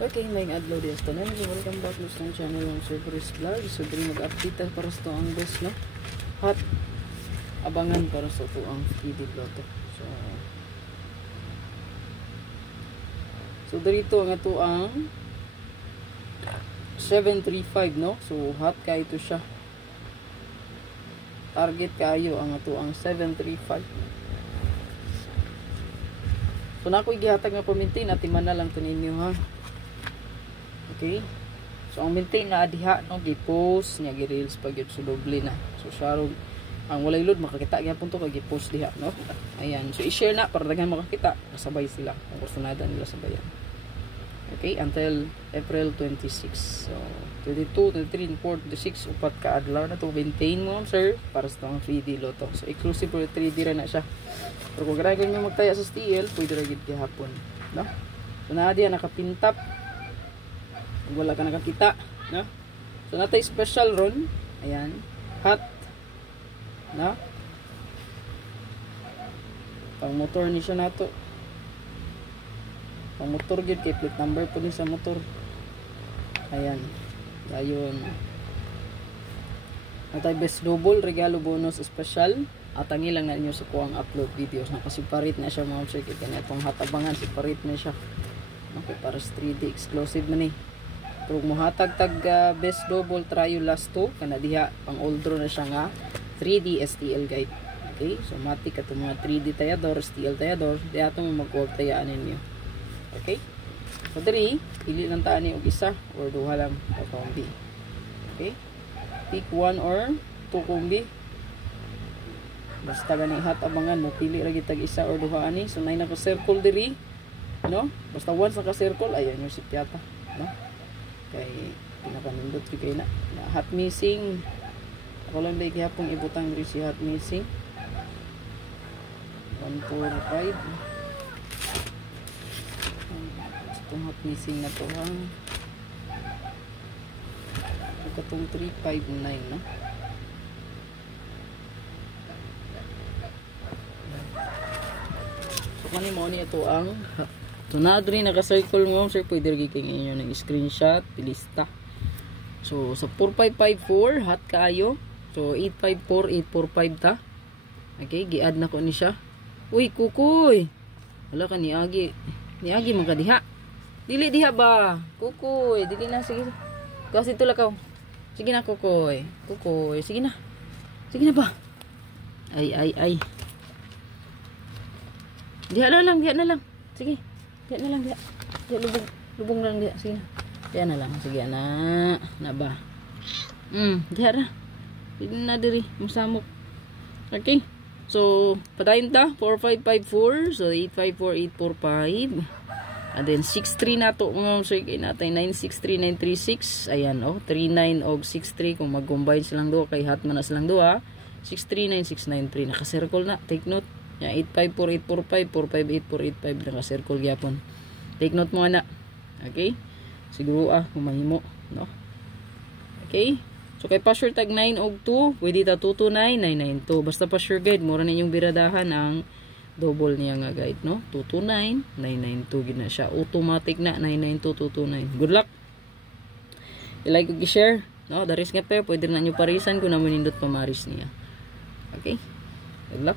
Okay, may adlaw di asta na. Welcome back sa channel ng Surprise Vlog. So, dili mag-update para sa ang best, no? Hot abangan para sa to ang feed loto. So dito ang ato ang 735, no? So hot kayo to siya. Target kayo ang ato ang 735. So na ako igihatag nga pa-maintain natin man na lang to ninyo, ha. Okay? So ang maintain na adiha, no, gi-post nya gi-reels pag yun so doble na. So sharon ang walay load makakita gyapon to kag gi-post diha, no. Ayan. So i-share na para daghan makakita, kasabay sila kung gusto nila sabayan. Okay, until April 26. So 22, 23, 24, 26 upat ka adlaw na to maintain mo, sir, para sa tong 3D loto. So exclusive for 3D ra na siya. Pero kung ganahan nyo magtaya sa STL, pwede ra gid gihapon, no. So na diya nakapintap. Wala ka nakakita, no? So natay special ron, ayan, hot, no? Pang motor ni siya nato. Pang motor gid kay plate number po ni sa motor. Ayan. Dayon. Natay best double regalo bonus special. Atangi lang na inyo sa kuang upload videos na kasi parit na siya mga check it kanitong hot abangan si parit na siya. Okay, para sa 3D exclusive man ni. Pero muhatag tag best double try last 2 kana diha pang old draw na siya nga 3D STL guide. Okay, so matik ato mga 3D tayador, STL tayador, di ato mag-work tayaan ninyo. Okay? So diri pili lang taan ni og isa or duha lang ka kombi. Okay? Pick 1 or 2 kombi. Basta gani hat abangan mo pili ra gid tag isa or duha ani. So nay naka circle diri, no? Basta once naka circle ayan yung si piyata, no? Kay pinakanindot kay na hot missing. Ako lang ba gihapon ibutang diri si hot missing 145. Itong hot missing na to, ha. Itong 359, no. So kani mo ni ito ang so na diri naka-circle mo, sir, pwede rin kayo inyo ng screenshot, pilista. So, sa 4554, hot kaayo. So, 854, 845 ta. Okay, gi-add na ko ni siya. Uy, kukoy! Wala ka ni Agi. Ni Agi man ka diha. Dili diha ba? Kukoy, dili na, sige. Kasi ito lakaw. Sige na, kukoy. Kukoy, sige na. Sige na ba? Ay. Diha na lang, diha na lang. Sige. Diyan na lang dia. Lubong lang dia. Sige na. Diyan na lang. Sige na. Na ba? Diyan na. Pwede na diri. Masamok. Okay. So, patayin ta. 4554. So, 854, 845. And then, 63 na to. So, kay natin 963, 936. Ayan, oh. 39 og 63. Kung mag-combine silang doon. Kay hot man na silang doon, ha. 639693. Naka-circle na. Take note. Ya, 854, 845, 458, 485 naka-circle gyapon. Take note mo na. Okay? Siguro kung mahimo, no? Okay? So kay pa-sure tag 9 og 2, pwede ta 229, 992. Basta pa-sure guide, mura na yung biradahan ang double niya nga guide, no? 229, 992 gid na siya. Automatic na 992, 229. Good luck. I-like ug i-share, no? Daris nga pwede na nyo parisan kung naman nindot pamaris niya. Okay? Good luck.